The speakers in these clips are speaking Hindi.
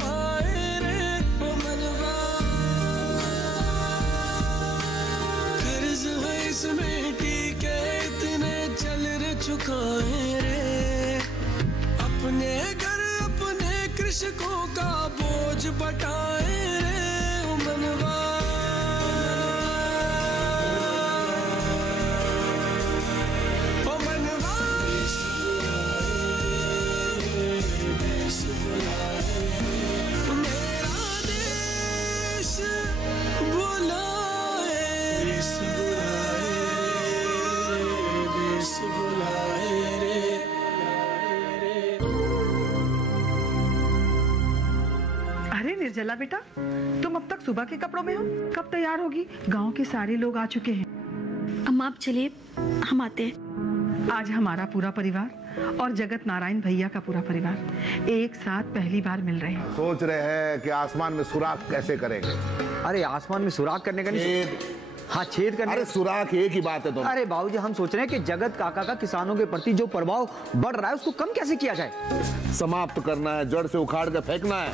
पाए रे ओ मनवा, कर्ज है इसमें टीके इतने चल रे चुकाए रे, अपने घर अपने कृषकों का बोझ बटाए रे ओ मनवा। निर्जला बेटा, तुम अब तक सुबह के कपड़ों में हो, कब तैयार होगी? गांव के सारे लोग आ चुके हैं। अम्मा आप चलिए, हम आते हैं। आज हमारा पूरा परिवार और जगत नारायण भैया का पूरा परिवार एक साथ पहली बार मिल रहे हैं। सोच रहे हैं कि आसमान में सुराख कैसे करेंगे। अरे आसमान में सुराख करने का नहीं, हाँ छेद करने। अरे सुराख एक ही बात है। तो अरे बाबूजी हम सोच रहे हैं कि जगत काका का किसानों के प्रति जो प्रभाव बढ़ रहा है उसको कम कैसे किया जाए। समाप्त करना है, जड़ से उखाड़ कर फेंकना है।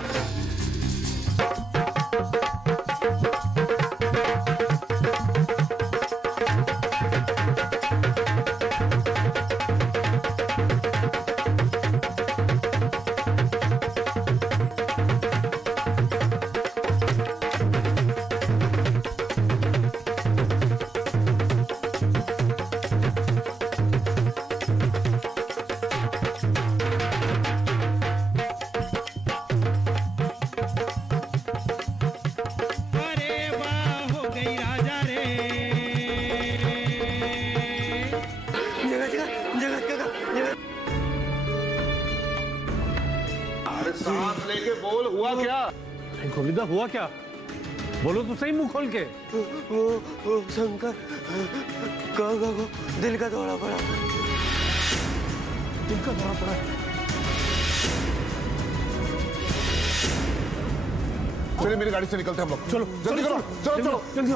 सांस लेके बोल, हुआ क्या? गोविंदा हुआ क्या? बोलो तो सही मुंह खोल के। वो शंकर काका को दिल का दौरा पड़ा। दिल का दौरा पड़ा? चलिए मेरी गाड़ी से निकलते हैं हम लोग। चलो जल्दी करो, चलो चलो जल्दी।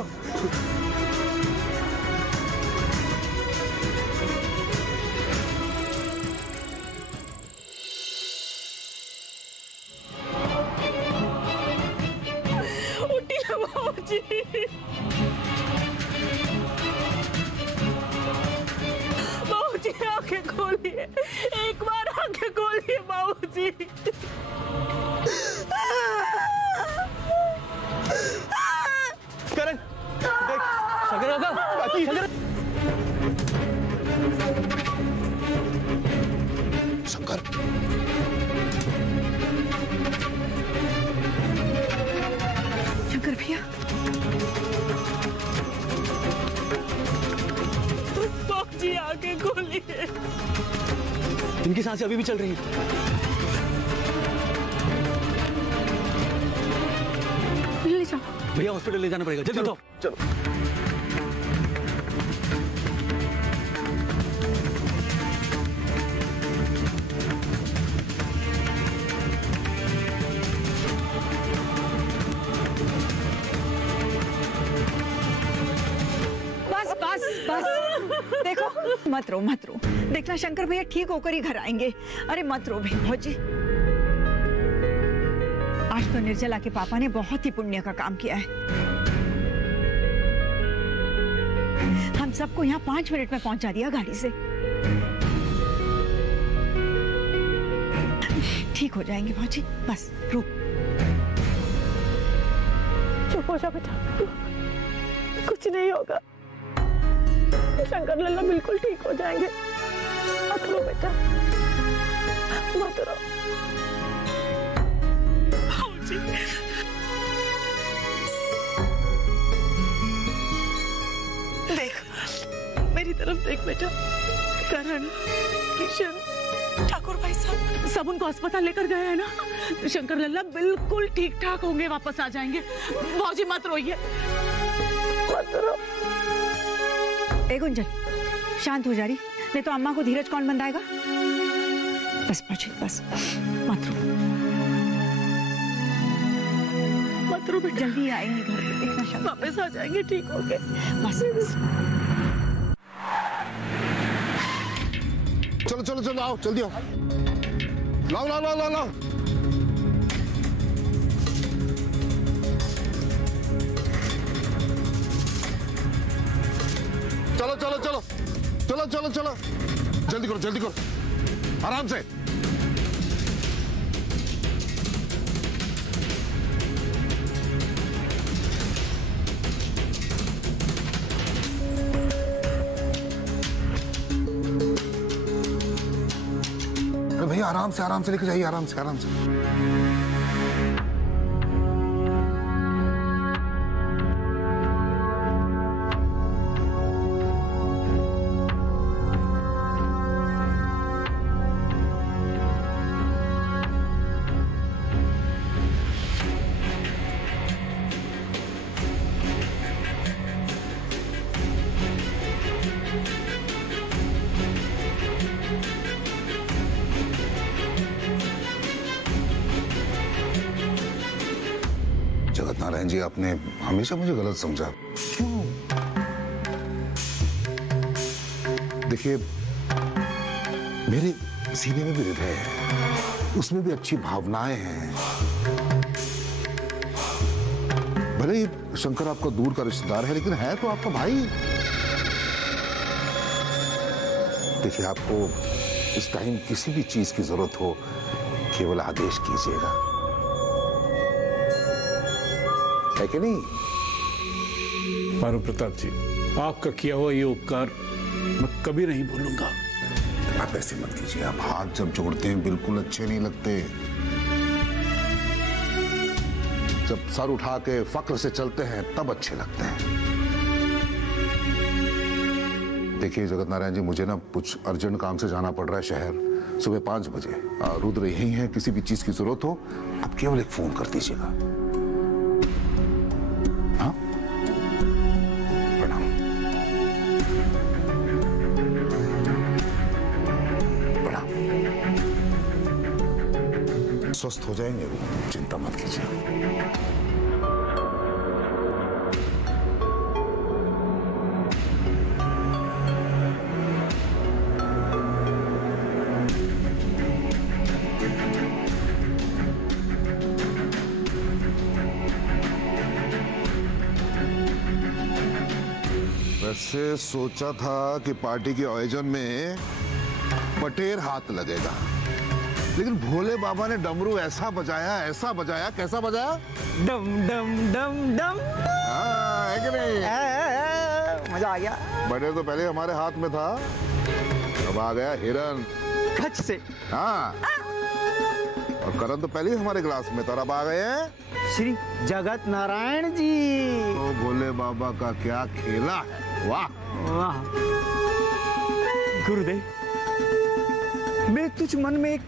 बाबूजी आंखें खोलिए, एक बार आंखें खोलिए बाबूजी। करण देख, शंकर काका, शंकर शंकर भैया, बाबूजी आंखें खोलिए। इनकी सांसें अभी भी चल रही हैं। ले जाओ भैया, हॉस्पिटल ले जाना पड़ेगा, जल्दी बताओ। चलो देखो, मत रो मत रो, देखना शंकर भैया ठीक होकर ही घर आएंगे। अरे मत रो भौजी, आज तो निर्जला के पापा ने बहुत ही पुण्य का काम किया है। हम सबको यहाँ 5 मिनट में पहुंचा दिया गाड़ी से। ठीक हो जाएंगे भौजी, बस रो। चुप हो जा बेटा, कुछ नहीं होगा। शंकर लल्ला बिल्कुल ठीक हो जाएंगे। मत रो बेटा, मत रो। देख, मेरी तरफ देख बेटा। करण, किशन, ठाकुर भाई साहब सब उनको अस्पताल लेकर गए हैं ना। शंकर लल्ला बिल्कुल ठीक ठाक होंगे, वापस आ जाएंगे। भौजी मत रोइए, मत रो। ए गुंजन, शांत हो जा रही, नहीं तो अम्मा को धीरज कौन बंधाएगा। बस पहुंचे, बस मत रो, मत रो बेटा। जल्दी आएंगे घर पे, देखना शंकर वापस आ जाएंगे ठीक हो गए। बस बस। चलो चलो चलो, आओ जल्दी आओ। लाओ लाओ लाओ लाओ लाओ। चलो चलो चलो चलो चलो चलो, जल्दी करो जल्दी करो, आराम से। अरे भैया आराम से लेके जाइए, आराम से आराम से। जगत नारायण जी, आपने हमेशा मुझे गलत समझा। देखिए, मेरे सीने में भी हृदय है, उसमें भी अच्छी भावनाएं हैं। भले ही शंकर आपका दूर का रिश्तेदार है, लेकिन है तो आपका भाई। देखिए, आपको इस टाइम किसी भी चीज की जरूरत हो, केवल आदेश कीजिएगा, है कि नहीं? भानु प्रताप जी, आपका किया हुआ ये उपकार मैं कभी नहीं भूलूंगा। आप ऐसे मत कीजिए, आप हाथ जब जोड़ते हैं बिल्कुल अच्छे नहीं लगते। जब सर उठा के फक्र से चलते हैं तब अच्छे लगते हैं। देखिए जगत नारायण जी, मुझे ना कुछ अर्जेंट काम से जाना पड़ रहा है शहर, सुबह 5 बजे। रुद्र यही है, किसी भी चीज की जरूरत हो आप केवल एक फोन कर दीजिएगा। स्वस्थ हो जाएंगे, चिंता मत कीजिए। वैसे सोचा था कि पार्टी के आयोजन में पटेर हाथ लगेगा, लेकिन भोले बाबा ने डमरू ऐसा बजाया, कैसा बजाया? डम डम डम डम। है कि नहीं? मजा आ गया। बड़े तो पहले हमारे हाथ में था, अब आ गया हिरन खच से। हाँ, और करण तो पहले ही हमारे ग्लास में था, अब आ गए हैं श्री जगत नारायण जी। तो भोले बाबा का क्या खेला है, वाह वाह। गुरुदेव, मेरे तुझ मन में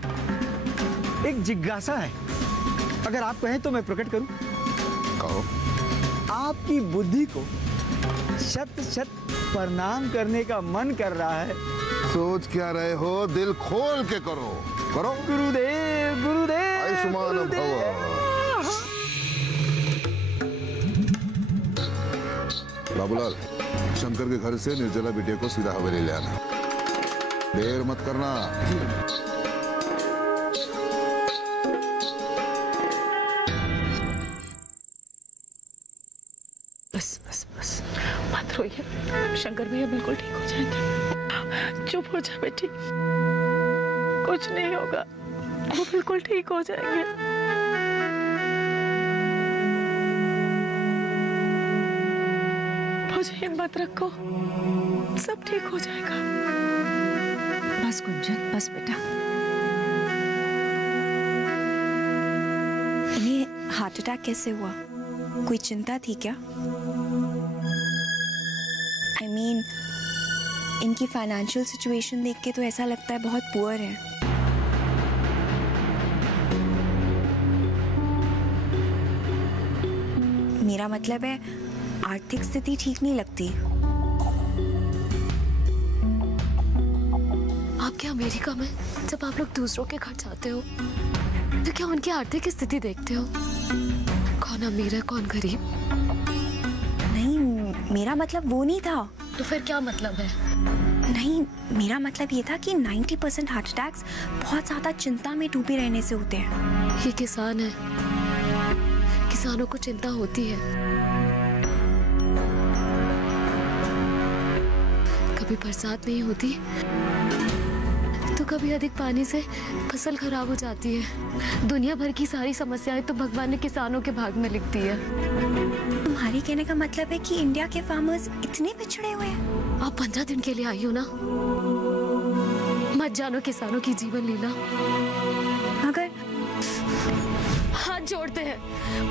एक जिज्ञासा है, अगर आप कहें तो मैं प्रकट करूं। कहो। आपकी बुद्धि को शत शत प्रणाम करने का मन कर रहा है। सोच क्या रहे हो, दिल खोल के करो करो। गुरुदेव गुरुदेव आयुष्मान भव। बाबूलाल, शंकर के घर से निर्जला बिटिया को सीधा हवेली ले आना, देर मत करना। बस बस बस, मत रोइए, शंकर भैया बिल्कुल ठीक हो जाएंगे। चुप हो जा बेटी, कुछ नहीं होगा, वो बिल्कुल ठीक हो जाएंगे। मुझे हिम्मत रखो, सब ठीक हो जाएगा। बस गुंजन, बस बेटा। इन्हें हार्ट अटैक कैसे हुआ? कोई चिंता थी क्या? I mean, इनकी फाइनेंशियल सिचुएशन देख के तो ऐसा लगता है बहुत पुअर है। मेरा मतलब है आर्थिक स्थिति ठीक नहीं लगती। आप क्या अमेरिका में जब आप लोग दूसरों के घर जाते हो तो क्या उनकी आर्थिक स्थिति देखते हो? कौन अमीर है कौन गरीब? नहीं, मेरा मतलब वो नहीं था। तो फिर क्या मतलब है? नहीं, मेरा मतलब ये था कि 90% हार्ट अटैक्स बहुत ज्यादा चिंता में डूबे रहने से होते हैं। ये किसान है, किसानों को चिंता होती है। कभी बरसात नहीं होती तो कभी अधिक पानी से फसल खराब हो जाती है। दुनिया भर की सारी समस्याएं तो भगवान ने किसानों के भाग में लिख दी है। तुम्हारे कहने का मतलब है कि इंडिया के फार्मर्स इतने पिछड़े हुए हैं? आप 15 दिन के लिए आई हो ना, मत जानो किसानों की जीवन लीला। अगर हाथ जोड़ते हैं,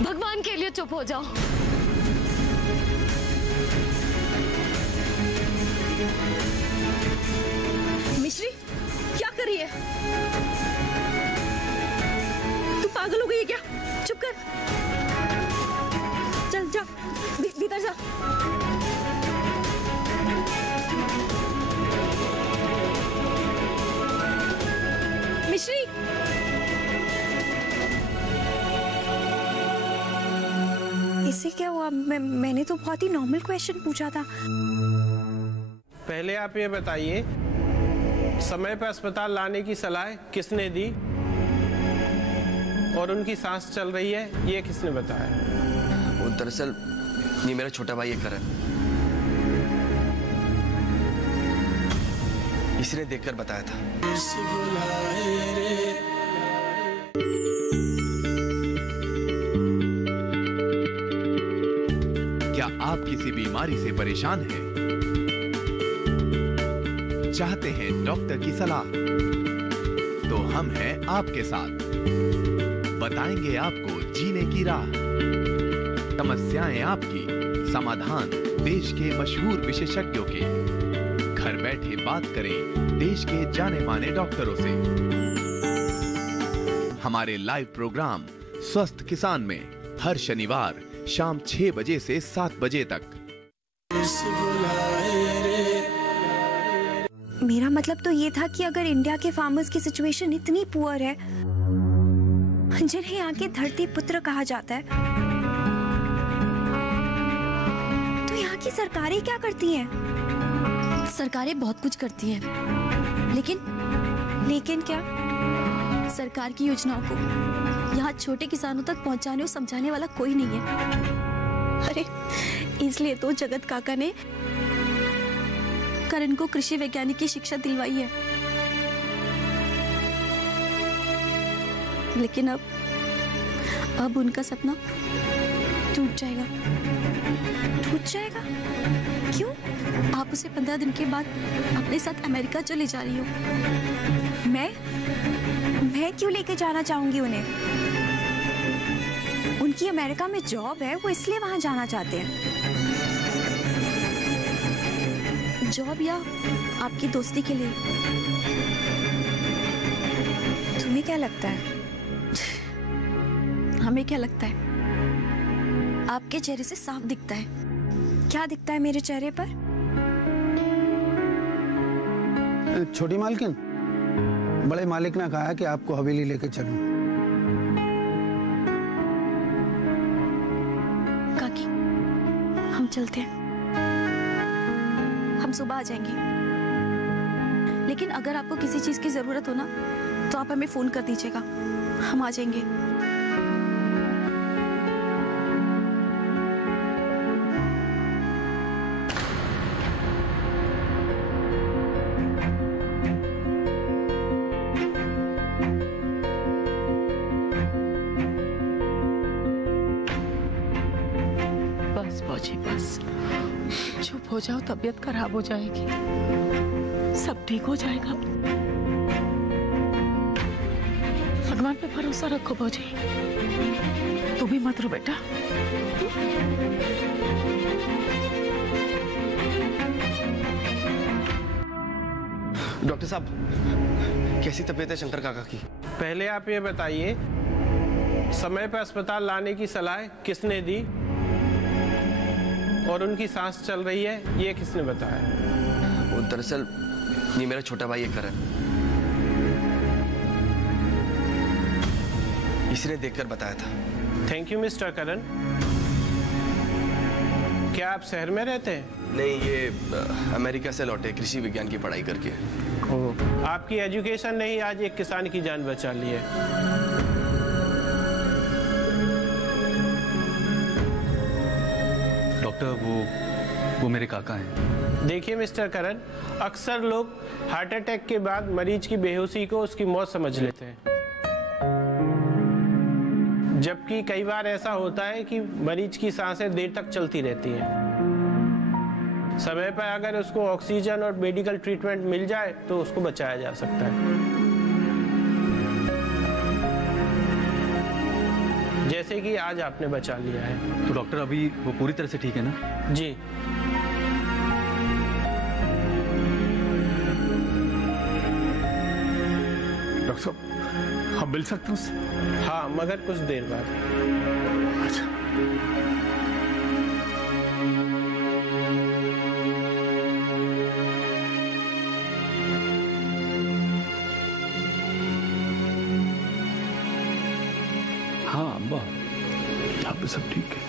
भगवान के लिए चुप हो जाओ। मिश्री, क्या कर रही है? तू पागल हो गई है क्या? चुप कर। चल जा, भीतर जा। मिश्री, इससे क्या हुआ? मैंने तो बहुत ही नॉर्मल क्वेश्चन पूछा था। पहले आप ये बताइए, समय पर अस्पताल लाने की सलाह किसने दी और उनकी सांस चल रही है ये किसने बताया? वो दरअसल ये मेरा छोटा भाई है करण, इसी ने देखकर बताया था। क्या आप किसी बीमारी से परेशान हैं? चाहते हैं डॉक्टर की सलाह? तो हम हैं आपके साथ, बताएंगे आपको जीने की राह। समस्याएं आपकी, समाधान देश के मशहूर विशेषज्ञों के। घर बैठे बात करें देश के जाने माने डॉक्टरों से। हमारे लाइव प्रोग्राम स्वस्थ किसान में हर शनिवार शाम 6 बजे से 7 बजे तक। मेरा मतलब तो ये था कि अगर इंडिया के फार्मर्स की सिचुएशन इतनी पुअर है, जिन्हें यहाँ के धरती पुत्र कहा जाता है, तो यहाँ की सरकारें क्या करती हैं? सरकारें बहुत कुछ करती हैं, लेकिन क्या? सरकार की योजनाओं को यहाँ छोटे किसानों तक पहुँचाने और समझाने वाला कोई नहीं है। अरे इसलिए तो जगत काका ने करण को कृषि वैज्ञानिक की शिक्षा दिलवाई है। लेकिन अब उनका सपना टूट जाएगा। टूट जाएगा? क्यों? आप उसे 15 दिन के बाद अपने साथ अमेरिका चले जा रही हो। मैं क्यों लेके जाना चाहूंगी उन्हें? उनकी अमेरिका में जॉब है, वो इसलिए वहां जाना चाहते हैं। जॉब या आपकी दोस्ती के लिए? तुम्हें क्या लगता है? हमें क्या लगता है? आपके चेहरे से साफ दिखता है। क्या दिखता है मेरे चेहरे पर? छोटी मालकिन, बड़े मालिक ने कहा कि आपको हवेली लेके चलूं। काकी, हम चलते हैं। हम सुबह आ जाएंगे। लेकिन अगर आपको किसी चीज की जरूरत हो ना, तो आप हमें फोन कर दीजिएगा, हम आ जाएंगे। बस फौजी, बस चुप हो जाओ, तबीयत खराब हो जाएगी। सब ठीक हो जाएगा। भगवान पे भरोसा रखो फौजी। तू भी मत रो बेटा। डॉक्टर साहब, कैसी तबीयत है शंकर काका की? पहले आप ये बताइए, समय पर अस्पताल लाने की सलाह किसने दी और उनकी सांस चल रही है ये किसने बताया? वो दरअसल ये मेरा छोटा भाई है करण, इसी ने देखकर बताया था। थैंक यू मिस्टर करण। क्या आप शहर में रहते हैं? नहीं, ये अमेरिका से लौटे कृषि विज्ञान की पढ़ाई करके। आपकी एजुकेशन ने ही आज एक किसान की जान बचा ली है। डॉक्टर, वो वो मेरे काका हैं। देखिए मिस्टर करण, अक्सर लोग हार्ट अटैक के बाद मरीज की बेहोशी को उसकी मौत समझ लेते हैं, जबकि कई बार ऐसा होता है कि मरीज की सांसें देर तक चलती रहती हैं। समय पर अगर उसको ऑक्सीजन और मेडिकल ट्रीटमेंट मिल जाए तो उसको बचाया जा सकता है, जैसे कि आज आपने बचा लिया है। तो डॉक्टर अभी वो पूरी तरह से ठीक है ना? जी। डॉक्टर साहब, हम मिल सकते हैं उससे? हाँ, मगर कुछ देर बाद। अच्छा। हाँ अम्मा, यहाँ पे सब ठीक है।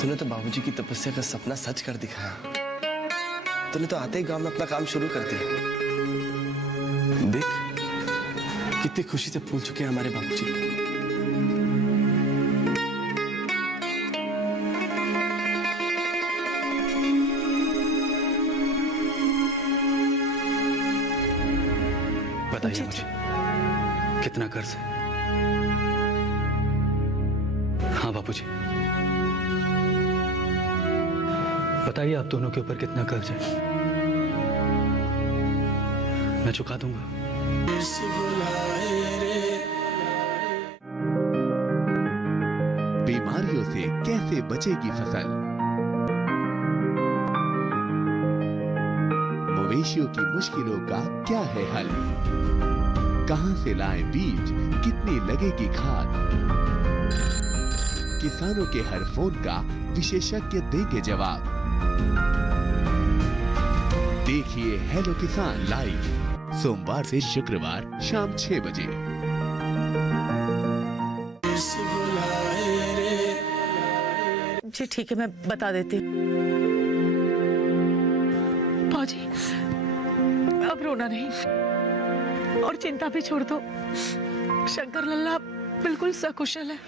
तूने तो बाबूजी की तपस्या का सपना सच कर दिखाया। तूने तो आते ही गांव में अपना काम शुरू कर दिया। देख कितनी खुशी से फूल चुके हैं हमारे बाबूजी। बताइए मुझे, कितना कर्ज है? हाँ बापूजी, बताइए आप दोनों के ऊपर कितना कर्ज है? मैं चुका दूंगा। बीमारियों से कैसे बचेगी फसल? मवेशियों की मुश्किलों का क्या है हल? कहां से लाएं बीज, कितनी लगेगी खाद? किसानों के हर फोन का विशेषज्ञ देंगे जवाब। देखिए हेलो किसान लाइव सोमवार से शुक्रवार शाम 6 बजे। जी ठीक है, मैं बता देती हूँ। फौजी, अब रोना नहीं और चिंता भी छोड़ दो। शंकर लल्ला बिल्कुल सकुशल है।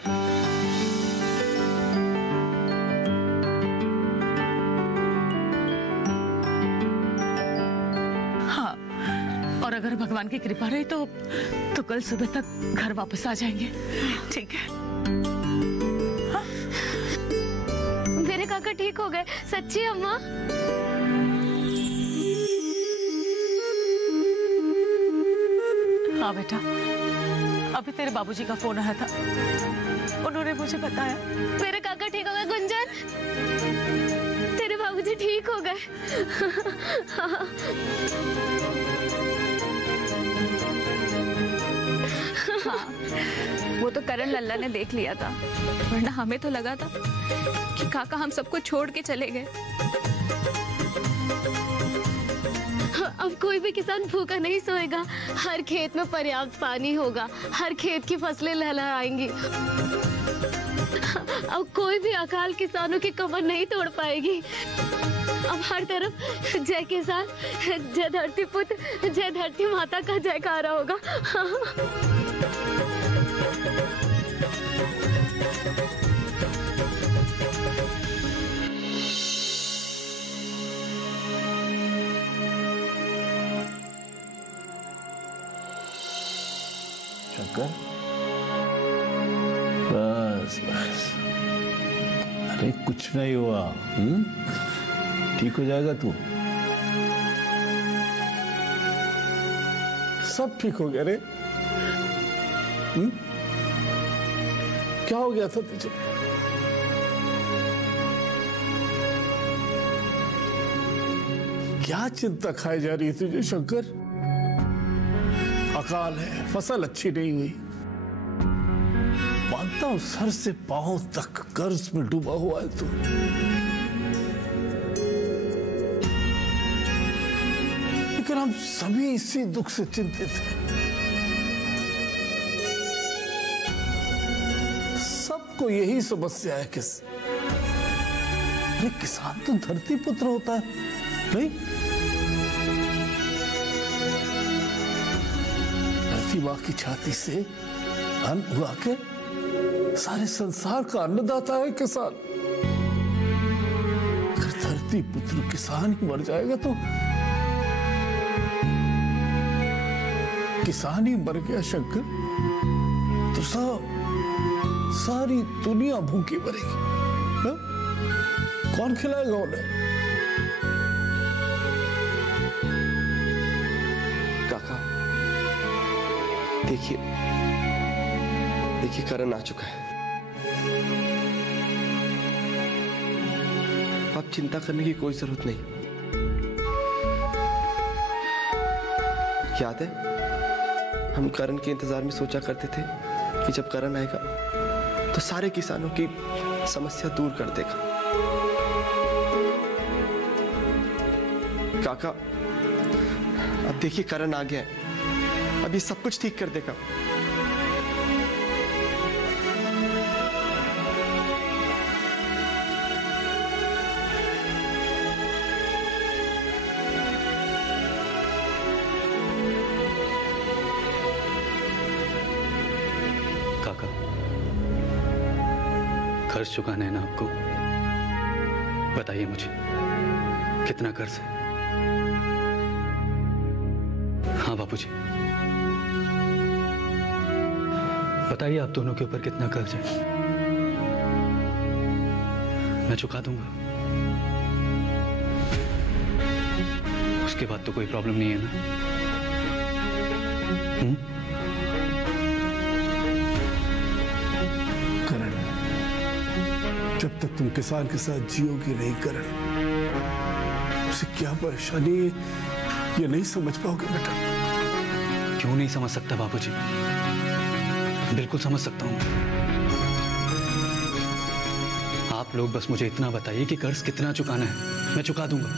हाँ, और अगर भगवान की कृपा रही तो कल सुबह तक घर वापस आ जाएंगे। ठीक है? मेरे काका ठीक हो गए, सच्ची अम्मा? हाँ बेटा, अभी तेरे बाबूजी का फोन आया था, उन्होंने मुझे बताया। मेरे काका ठीक हो गए गुंजन, तेरे बाबूजी ठीक हो गए। हाँ, वो तो करण लल्ला ने देख लिया था, वरना हमें तो लगा था कि काका हम सबको छोड़ के चले गए। अब कोई भी किसान भूखा नहीं सोएगा। हर खेत में पर्याप्त पानी होगा, हर खेत की फसलें लहलहाएंगी। अब कोई भी अकाल किसानों की कमर नहीं तोड़ पाएगी। अब हर तरफ जय किसान, जय धरती पुत्र, जय धरती माता का जयकारा होगा। शंकर, बस बस, अरे कुछ नहीं हुआ। ठीक हो जाएगा तू। सब ठीक हो गया रे। क्या हो गया था तुझे? क्या चिंता खाई जा रही है तुझे शंकर? अकाल है, फसल अच्छी नहीं हुई, मानता हूं सर से पांव तक कर्ज में डूबा हुआ है तू। लेकिन हम सभी इसी दुख से चिंतित हैं। सबको यही समस्या है। अरे किसान तो धरती पुत्र होता है, नहीं? धरती मां की छाती से अन्न उगा के सारे संसार का अन्नदाता है किसान। अगर धरती धरती पुत्र किसान ही मर जाएगा तो किसान ही मर गया शंकर तो सारी दुनिया भूखी मरेगी। हा? कौन खिलाएगा उन्हें? काका देखिए करण आ चुका है। अब चिंता करने की कोई जरूरत नहीं। याद है हम करण के इंतजार में सोचा करते थे कि जब करण आएगा तो सारे किसानों की समस्या दूर कर देगा। काका अब देखिए करण आ गया है, अब ये सब कुछ ठीक कर देगा। काका, कर्ज चुकाना है ना आपको? बताइए मुझे कितना कर्ज है? हाँ बापूजी, बताइए आप दोनों के ऊपर कितना कर्ज है? मैं चुका दूंगा। उसके बाद तो कोई प्रॉब्लम नहीं है ना? करण, जब तक तुम किसान के साथ जियोगे नहीं करण, उसे क्या परेशानी है ये नहीं समझ पाओगे बेटा। क्यों नहीं समझ सकता बापूजी? बिल्कुल समझ सकता हूं। आप लोग बस मुझे इतना बताइए कि कर्ज कितना चुकाना है, मैं चुका दूंगा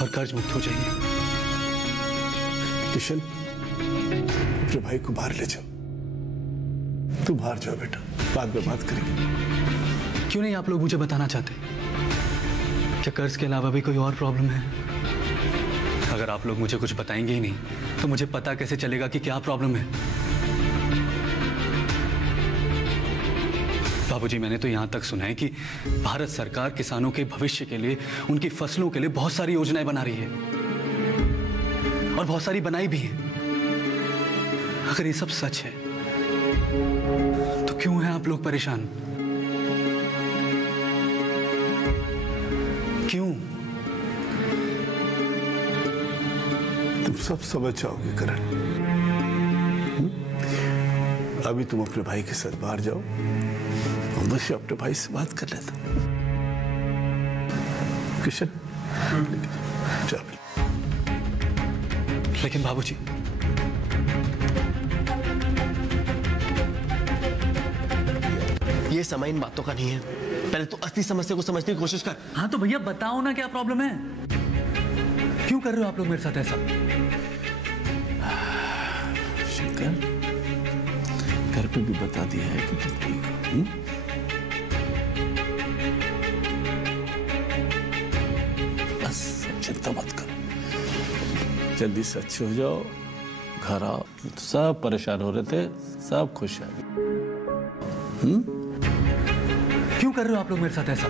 और कर्ज मुक्त हो जाएंगे। किशन, अपने भाई को बाहर ले जाओ। तू बाहर जाओ बेटा, बाद में बात करेंगे। क्यों नहीं आप लोग मुझे बताना चाहते क्या कर्ज के अलावा भी कोई और प्रॉब्लम है? अगर आप लोग मुझे कुछ बताएंगे ही नहीं तो मुझे पता कैसे चलेगा कि क्या प्रॉब्लम है? बाबूजी, मैंने तो यहां तक सुना है कि भारत सरकार किसानों के भविष्य के लिए, उनकी फसलों के लिए बहुत सारी योजनाएं बना रही है और बहुत सारी बनाई भी है। अगर ये सब सच है तो क्यों हैं आप लोग परेशान? क्यों? तुम सब समझ जाओगे करण। अभी तुम अपने भाई के साथ बाहर जाओ, मुझे अपने भाई से बात कर लेता। किशन, चल। लेकिन बाबूजी, ये समय इन बातों का नहीं है। पहले तो असली समस्या को समझने की कोशिश कर। हाँ तो भैया बताओ ना क्या प्रॉब्लम है? क्यों कर रहे हो आप लोग मेरे साथ ऐसा? शंकर, घर पे भी बता दिया है कि तुम ठीक हो। बस चिंता मत करो, जल्दी से अच्छे हो जाओ, घर आओ। तो सब परेशान हो रहे थे, सब खुश हैं। क्यों कर रहे हो आप लोग मेरे साथ ऐसा?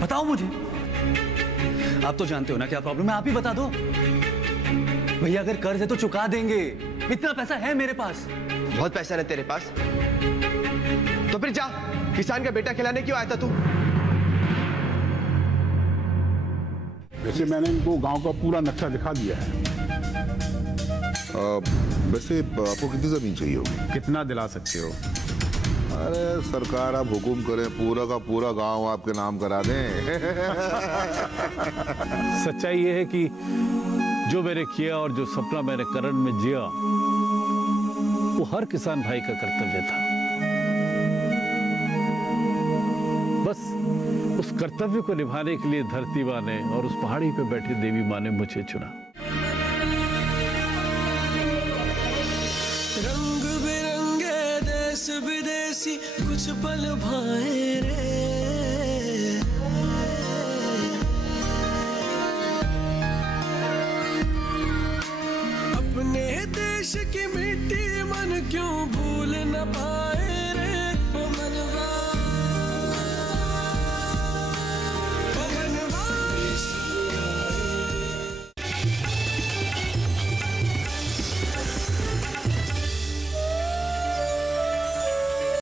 बताओ मुझे। आप तो जानते हो ना क्या प्रॉब्लम है, आप ही बता दो। भैया अगर कर्ज है तो चुका देंगे, इतना पैसा है मेरे पास। बहुत पैसा है तेरे पास, तो फिर जा किसान का बेटा खिलाने क्यों आया था तू? वैसे मैंने इनको गांव का पूरा नक्शा दिखा दिया है। वैसे आपको कितनी जमीन चाहिए होगी? कितना दिला सकते हो? अरे सरकार आप हुकुम करें, पूरा का पूरा गांव आपके नाम करा दें। सच्चाई ये है कि जो मैंने किया और जो सपना मैंने करण में जिया, वो हर किसान भाई का कर्तव्य था। बस उस कर्तव्य को निभाने के लिए धरती माँ ने और उस पहाड़ी पे बैठी देवी माँ ने मुझे चुना। रंग बिरंगे देश विदेशी कुछ पल भाए रे, अपने देश की मिट्टी मन क्यों भूल न पाए